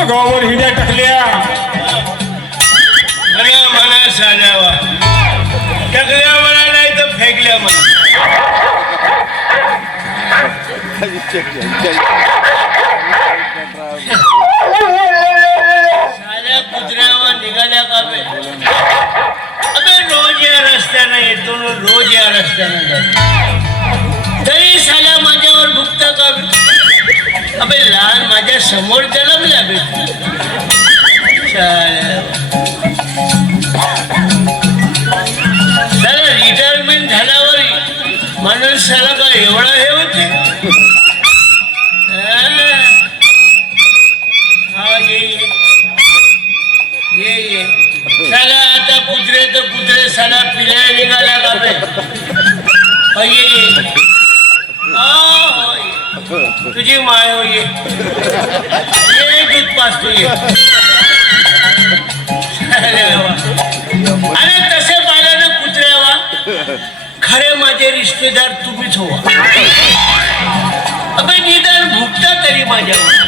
गावावर हिड्या टाकल्या म्हणा साल्यावा टाकल्या म्हणा नाही तर फेकल्या म्हणा साऱ्या कुत्र्यावर निघाल्या का बे अबे रोज या रस्त्यानं येतो रोज या रस्त्यानं जातो तरी साल्या माझ्यावर भुकत का बे अबे लहान माझ्या समोर जन्मल्या बे साला रिटायरमेंट झाल्यावर माणूस साला का एवढा हे होते ये साला आता कुत्रे तर कुत्रे साला पिल्या निघाला का बे ये तुझी माय हो ये दूध पाचतो ये अरे तसे पाहिलं कुत्र्यावा खरे माझे रिश्तेदार तुम्हीच हो अबे निदान भुकता तरी माझ्यावर